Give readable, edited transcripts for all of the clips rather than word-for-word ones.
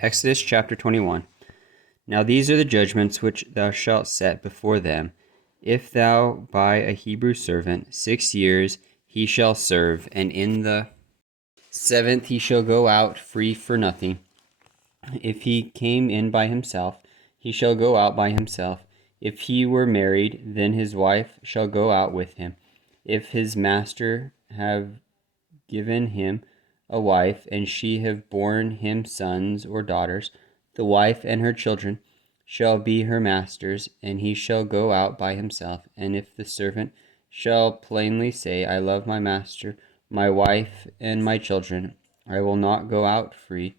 Exodus chapter 21. Now these are the judgments which thou shalt set before them. If thou buy a Hebrew servant, 6 years he shall serve, and in the 7th he shall go out free for nothing. If he came in by himself, he shall go out by himself. If he were married, then his wife shall go out with him. If his master have given him a wife, and she have borne him sons or daughters, the wife and her children shall be her master's, and he shall go out by himself. And if the servant shall plainly say, I love my master, my wife, and my children, I will not go out free,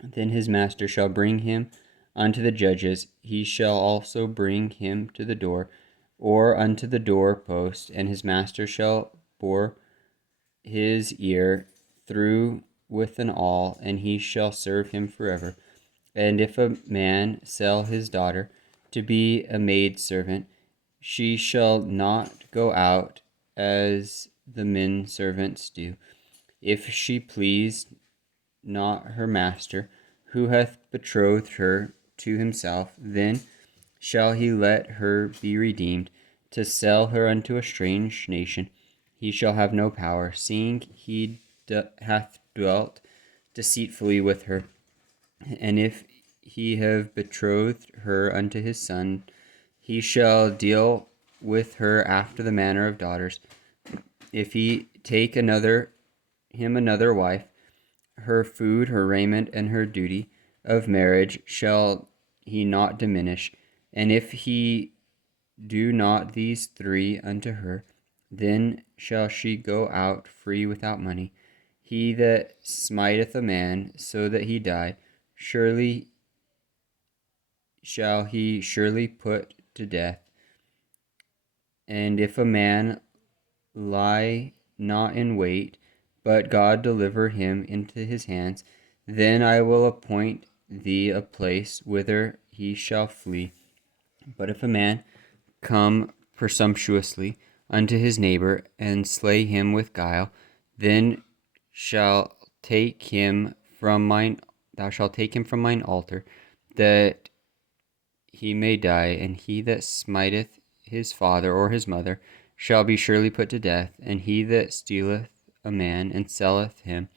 then his master shall bring him unto the judges. He shall also bring him to the door, or unto the door post, and his master shall bore his ear through with an awl, and he shall serve him forever. And if a man sell his daughter to be a maidservant, she shall not go out as the men servants do. If she please not her master, who hath betrothed her to himself, then shall he let her be redeemed. To sell her unto a strange nation, he shall have no power, seeing he hath dwelt deceitfully with her. And if he have betrothed her unto his son, he shall deal with her after the manner of daughters. If he take another wife, her food, her raiment, and her duty of marriage shall he not diminish. And if he do not these three unto her, then shall she go out free without money. He that smiteth a man so that he die, surely shall he surely put to death. And if a man lie not in wait, but God deliver him into his hands, then I will appoint thee a place whither he shall flee. But if a man come presumptuously unto his neighbor, and slay him with guile, then thou shalt take him from mine altar, that he may die, and he that smiteth his father or his mother shall be surely put to death. And he that stealeth a man and selleth him,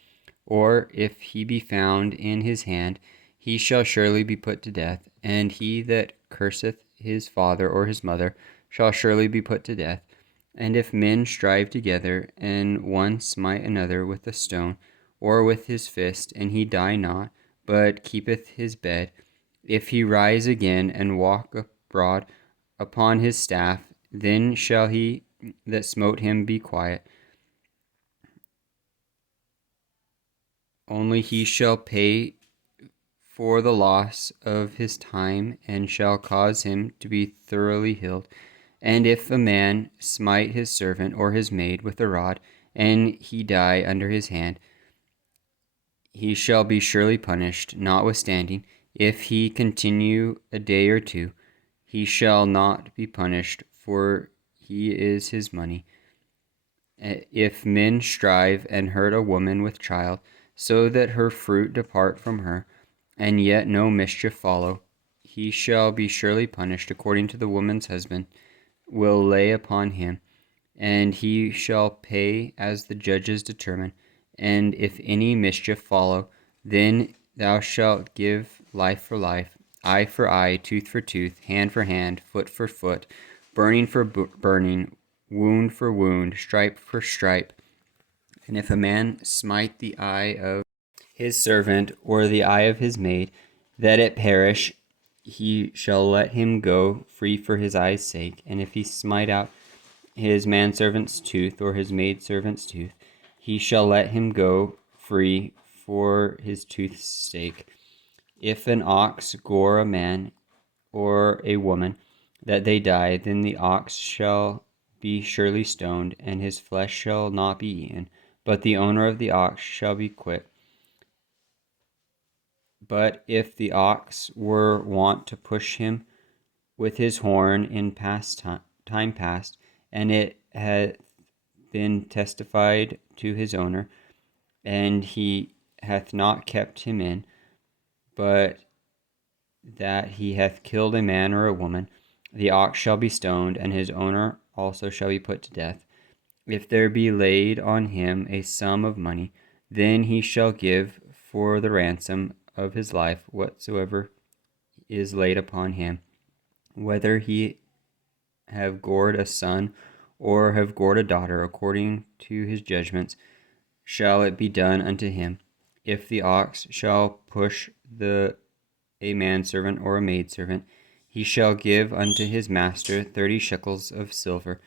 or if he be found in his hand, he shall surely be put to death. And he that curseth his father or his mother shall surely be put to death. And if men strive together, and one smite another with a stone, or with his fist, and he die not, but keepeth his bed, if he rise again and walk abroad upon his staff, then shall he that smote him be quiet. Only he shall pay for the loss of his time, and shall cause him to be thoroughly healed. And if a man smite his servant or his maid with a rod, and he die under his hand, he shall be surely punished. Notwithstanding, if he continue a day or two, he shall not be punished, for he is his money. If men strive and hurt a woman with child, so that her fruit depart from her, and yet no mischief follow, he shall be surely punished according to the woman's husband will lay upon him, and he shall pay as the judges determine. And if any mischief follow, then thou shalt give life for life, eye for eye, tooth for tooth, hand for hand, foot for foot, burning for burning, wound for wound, stripe for stripe. And if a man smite the eye of his servant or the eye of his maid, that it perish, he shall let him go free for his eye's sake. And if he smite out his manservant's tooth or his maidservant's tooth, he shall let him go free for his tooth's sake. If an ox gore a man or a woman, that they die, then the ox shall be surely stoned, and his flesh shall not be eaten, but the owner of the ox shall be quit. But if the ox were wont to push him with his horn in time past, and it hath been testified to his owner, and he hath not kept him in, but that he hath killed a man or a woman, the ox shall be stoned, and his owner also shall be put to death. If there be laid on him a sum of money, then he shall give for the ransom of his life whatsoever is laid upon him, whether he have gored a son or have gored a daughter, according to his judgments shall it be done unto him. If the ox shall push a manservant or a maidservant, he shall give unto his master 30 shekels of silver,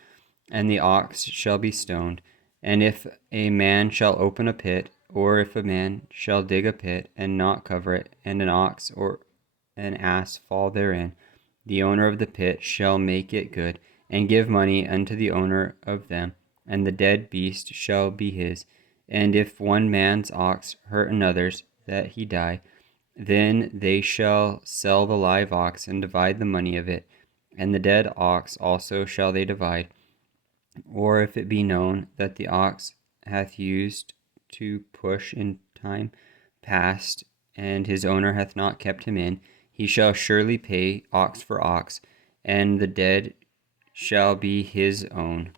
and the ox shall be stoned. And if a man shall open a pit, or if a man shall dig a pit and not cover it, and an ox or an ass fall therein, the owner of the pit shall make it good, and give money unto the owner of them, and the dead beast shall be his. And if one man's ox hurt another's, that he die, then they shall sell the live ox and divide the money of it, and the dead ox also shall they divide. Or if it be known that the ox hath used to push in time past, and his owner hath not kept him in, he shall surely pay ox for ox, and the dead shall be his own.